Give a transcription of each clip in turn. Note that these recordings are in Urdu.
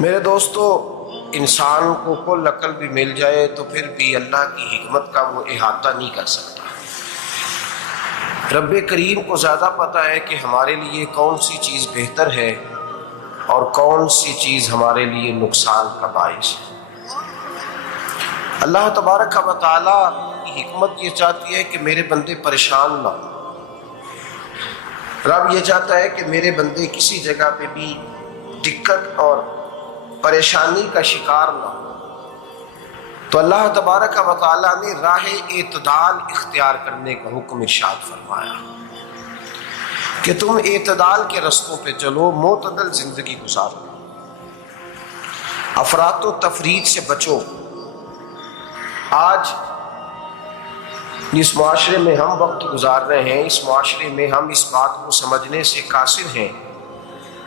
میرے دوستو، انسان کو کل عقل بھی مل جائے تو پھر بھی اللہ کی حکمت کا وہ احاطہ نہیں کر سکتا۔ رب کریم کو زیادہ پتہ ہے کہ ہمارے لیے کون سی چیز بہتر ہے اور کون سی چیز ہمارے لیے نقصان کا باعث ہے۔ اللہ تبارک و تعالی کی حکمت یہ چاہتی ہے کہ میرے بندے پریشان نہ ہوں۔ رب یہ چاہتا ہے کہ میرے بندے کسی جگہ پہ بھی دقت اور پریشانی کا شکار نہ ہو۔ تو اللہ تبارک و تعالیٰ نے راہ اعتدال اختیار کرنے کا حکم ارشاد فرمایا کہ تم اعتدال کے رستوں پہ چلو، معتدل زندگی گزارو، افراط و تفریط سے بچو۔ آج جس معاشرے میں ہم وقت گزار رہے ہیں، اس معاشرے میں ہم اس بات کو سمجھنے سے قاصر ہیں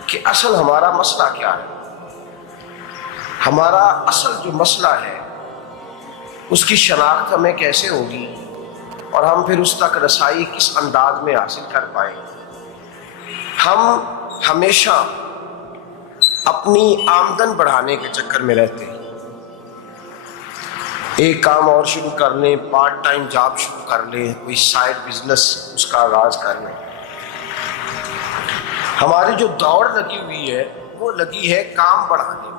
کہ اصل ہمارا مسئلہ کیا ہے۔ ہمارا اصل جو مسئلہ ہے اس کی شناخت ہمیں کیسے ہوگی اور ہم پھر اس تک رسائی کس انداز میں حاصل کر پائیں۔ ہم ہمیشہ اپنی آمدن بڑھانے کے چکر میں رہتے ہیں، ایک کام اور شروع کر لیں، پارٹ ٹائم جاب شروع کر لیں، کوئی سائیڈ بزنس اس کا آغاز کر لیں۔ ہماری جو دوڑ لگی ہوئی ہے وہ لگی ہے کام بڑھانے میں،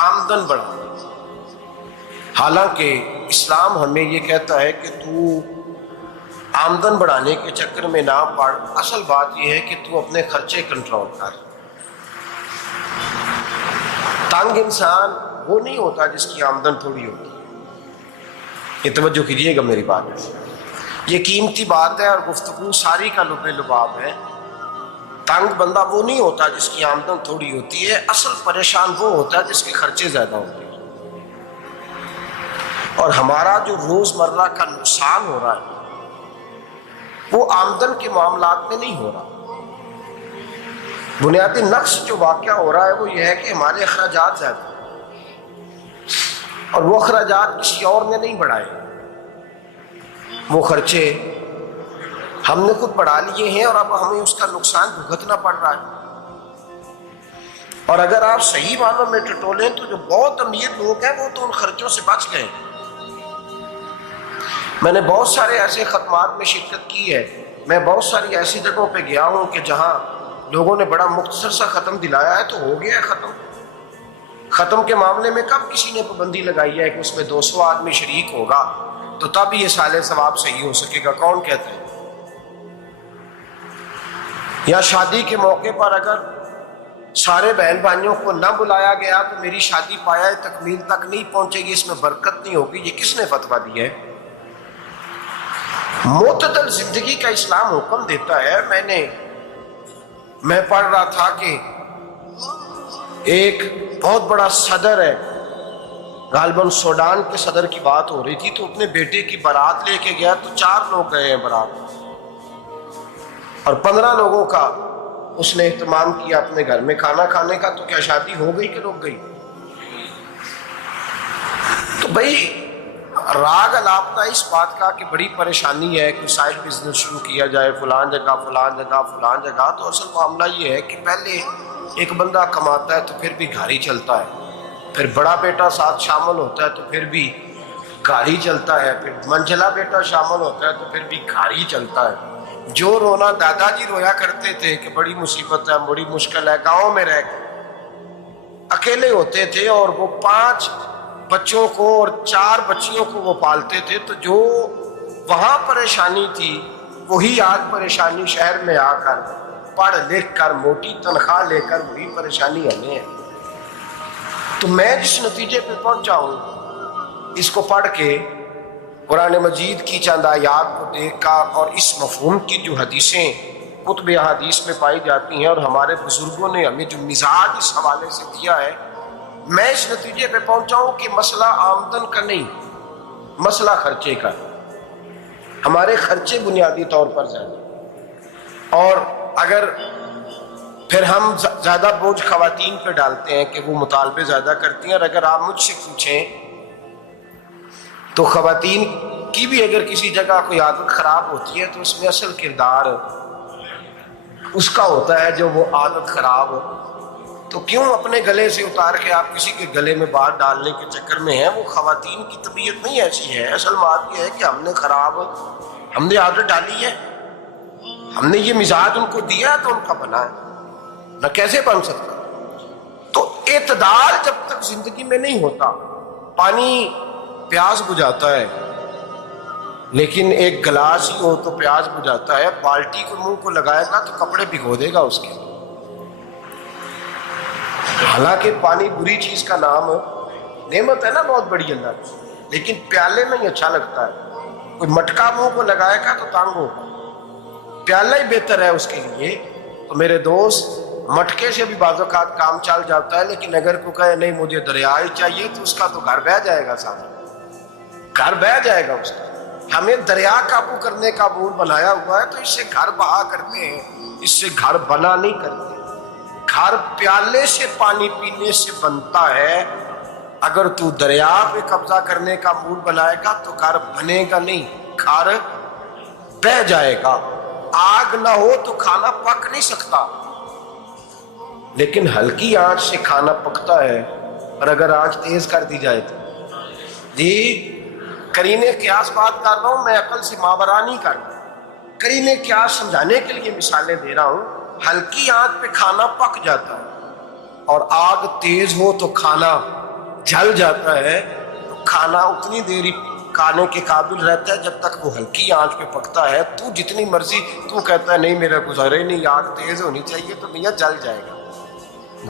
آمدن بڑھانے میں۔ حالانکہ اسلام ہمیں یہ کہتا ہے کہ تو آمدن بڑھانے کے چکر میں نہ پڑ، اصل بات یہ ہے کہ تو اپنے خرچے کنٹرول کر۔ تنگ انسان وہ نہیں ہوتا جس کی آمدن تھوڑی ہوتی۔ یہ توجہ کیجیے گا میری بات، یہ قیمتی بات ہے اور گفتگو ساری کا لب لباب ہے۔ تنگ بندہ وہ نہیں ہوتا جس کی آمدن تھوڑی ہوتی ہے، اصل پریشان وہ ہوتا ہے جس کے خرچے زیادہ ہوتے ہیں۔ اور ہمارا جو روزمرہ کا نقصان ہو رہا ہے وہ آمدن کے معاملات میں نہیں ہو رہا۔ بنیادی نقص جو واقعہ ہو رہا ہے وہ یہ ہے کہ ہمارے اخراجات زیادہ ہیں اور وہ اخراجات کسی اور نے نہیں بڑھائے، وہ خرچے ہم نے خود بڑھا لیے ہیں اور اب ہمیں اس کا نقصان بھگتنا پڑ رہا ہے۔ اور اگر آپ صحیح معنوں میں ٹٹولیں تو جو بہت امیر لوگ ہیں وہ تو ان خرچوں سے بچ گئے۔ میں نے بہت سارے ایسے ختمات میں شرکت کی ہے، میں بہت ساری ایسی جگہوں پہ گیا ہوں کہ جہاں لوگوں نے بڑا مختصر سا ختم دلایا ہے تو ہو گیا ہے ختم۔ ختم کے معاملے میں کب کسی نے پابندی لگائی ہے کہ اس میں 200 آدمی شریک ہوگا تو تب یہ سال ثواب صحیح ہو سکے گا؟ کون کہتا ہے؟ یا شادی کے موقع پر اگر سارے بہن بھائیوں کو نہ بلایا گیا تو میری شادی پایہ تکمیل تک نہیں پہنچے گی، اس میں برکت نہیں ہوگی، یہ کس نے فتویٰ دیا ہے؟ معتدل زندگی کا اسلام حکم دیتا ہے۔ میں پڑھ رہا تھا کہ ایک بہت بڑا صدر ہے، غالباً سوڈان کے صدر کی بات ہو رہی تھی، تو اپنے بیٹے کی بارات لے کے گیا تو 4 لوگ گئے ہیں بارات اور 15 لوگوں کا اس نے اہتمام کیا اپنے گھر میں کھانا کھانے کا۔ تو کیا شادی ہو گئی کہ رک گئی؟ تو بھائی راگ الاپتا اس بات کا کہ بڑی پریشانی ہے، کوئی سائڈ بزنس شروع کیا جائے فلان جگہ فلان جگہ فلان جگہ، تو اصل معاملہ یہ ہے کہ پہلے ایک بندہ کماتا ہے تو پھر بھی گھر ہی چلتا ہے، پھر بڑا بیٹا ساتھ شامل ہوتا ہے تو پھر بھی گھر ہی چلتا ہے، پھر منجلا بیٹا شامل ہوتا ہے تو پھر بھی گھر ہی چلتا ہے۔ جو رونا دادا جی رویا کرتے تھے کہ بڑی مصیبت ہے، بڑی مشکل ہے، گاؤں میں رہ کے اکیلے ہوتے تھے اور وہ 5 بچوں کو اور 4 بچیوں کو وہ پالتے تھے، تو جو وہاں پریشانی تھی وہی آج پریشانی شہر میں آ کر پڑھ لکھ کر موٹی تنخواہ لے کر وہی پریشانی ہمیں ہے۔ تو میں جس نتیجے پہ پہنچا ہوں اس کو پڑھ کے، قرآن مجید کی چند آیات کو دیکھ کر اور اس مفہوم کی جو حدیثیں کتب احادیث میں پائی جاتی ہیں اور ہمارے بزرگوں نے ہمیں جو مزاج اس حوالے سے دیا ہے، میں اس نتیجے پہ پہنچا ہوں کہ مسئلہ آمدن کا نہیں، مسئلہ خرچے کا ہے۔ ہمارے خرچے بنیادی طور پر زیادہ، اور اگر پھر ہم زیادہ بوجھ خواتین پہ ڈالتے ہیں کہ وہ مطالبے زیادہ کرتی ہیں، اور اگر آپ مجھ سے پوچھیں تو خواتین کی بھی اگر کسی جگہ کوئی عادت خراب ہوتی ہے تو اس میں اصل کردار اس کا ہوتا ہے جو وہ عادت خراب تو کیوں اپنے گلے سے اتار کے آپ کسی کے گلے میں بات ڈالنے کے چکر میں ہیں؟ وہ خواتین کی طبیعت نہیں ایسی ہے، اصل بات یہ ہے کہ ہم نے عادت ڈالی ہے، ہم نے یہ مزاج ان کو دیا ہے تو ان کا بنا ہے، نہ کیسے بن سکتا۔ تو اعتدال جب تک زندگی میں نہیں ہوتا، پانی پیاس بجھاتا ہے لیکن ایک گلاس ہی ہو تو پیاس بجھاتا ہے، بالٹی کو منہ کو لگائے گا تو کپڑے بھگو دے گا اس کے۔ حالانکہ پانی بری چیز کا نام نعمت ہے نا بہت بڑی اللہ کی، لیکن پیالے میں ہی اچھا لگتا ہے۔ کوئی مٹکا منہ کو لگائے گا تو تانگ ہوگا، پیالہ ہی بہتر ہے اس کے لیے۔ تو میرے دوست، مٹکے سے بھی بعض اوقات کام چل جاتا ہے، لیکن اگر کوئی کہے نہیں مجھے دریا ہی چاہیے تو اس کا تو گھر بہہ جائے گا، ساتھ گھر بہہ جائے گا اس کا۔ ہمیں دریا قابو کرنے کا مول بنایا ہوا ہے تو اس سے گھر بہا کرتے ہیں، اس سے گھر بنا نہیں کرتے۔ گھر پیالے سے پانی پینے سے بنتا ہے، اگر تو دریا پہ قبضہ کرنے کا مول بنائے گا تو گھر بنے گا نہیں، گھر بہہ جائے گا۔ آگ نہ ہو تو کھانا پک نہیں سکتا، لیکن ہلکی آنچ سے کھانا پکتا ہے، اور اگر آنچ تیز کر دی جائے تو جی قرینے قیاس بات کر رہا ہوں، میں عقل سے ماورا نہیں کر رہا، قرینے قیاس سمجھانے کے لیے مثالیں دے رہا ہوں۔ ہلکی آنچ پہ کھانا پک جاتا ہے، اور آگ تیز ہو تو کھانا جل جاتا ہے۔ تو کھانا اتنی دیر کھانے کے قابل رہتا ہے جب تک وہ ہلکی آنچ پہ پکتا ہے۔ تو جتنی مرضی تو کہتا ہے نہیں میرا گزارے نہیں، آگ تیز ہونی چاہیے، تو میاں جل جائے گا،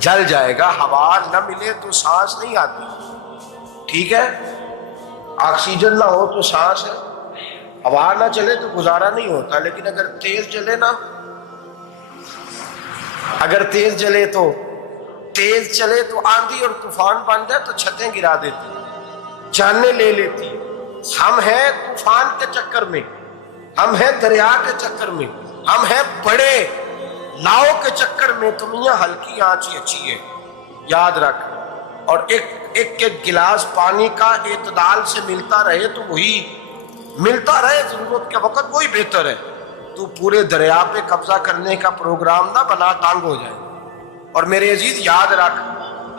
جل جائے گا۔ ہوا نہ ملے تو سانس نہیں آتی، ٹھیک ہے؟ آکسیجن نہ ہو تو سانس، ہوا نہ چلے تو گزارا نہیں ہوتا، لیکن اگر تیز چلے نا، اگر تیز چلے تو آندھی اور طوفان بن جائے تو چھتیں گرا دیتی، جانیں لے لیتی۔ ہم ہیں طوفان کے چکر میں، ہم ہیں دریا کے چکر میں، ہم ہیں بڑے لاؤ کے چکر میں۔ تو میاں ہلکی آنچ ہی اچھی ہے، یاد رکھ۔ اور ایک گلاس پانی کا اعتدال سے ملتا رہے تو وہی ملتا رہے، ضرورت کے وقت وہی بہتر ہے۔ تو پورے دریا پہ قبضہ کرنے کا پروگرام نہ بنا، تانگ ہو جائے۔ اور میرے عزیز یاد رکھ،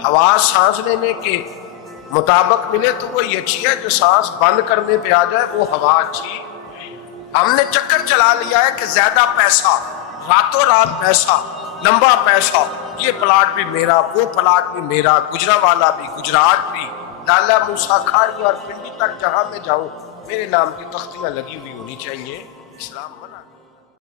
ہوا سانس لینے کے مطابق ملے تو وہی اچھی ہے، جو سانس بند کرنے پہ آ جائے وہ ہوا اچھی۔ ہم نے چکر چلا لیا ہے کہ زیادہ پیسہ، راتوں رات پیسہ، لمبا پیسہ، یہ پلاٹ بھی میرا، وہ پلاٹ بھی میرا، گجرانوالا بھی، گجرات بھی، ڈالا موسیٰ کھاری اور پنڈی تک جہاں میں جاؤں میرے نام کی تختیاں لگی ہوئی ہونی چاہیے۔ اسلام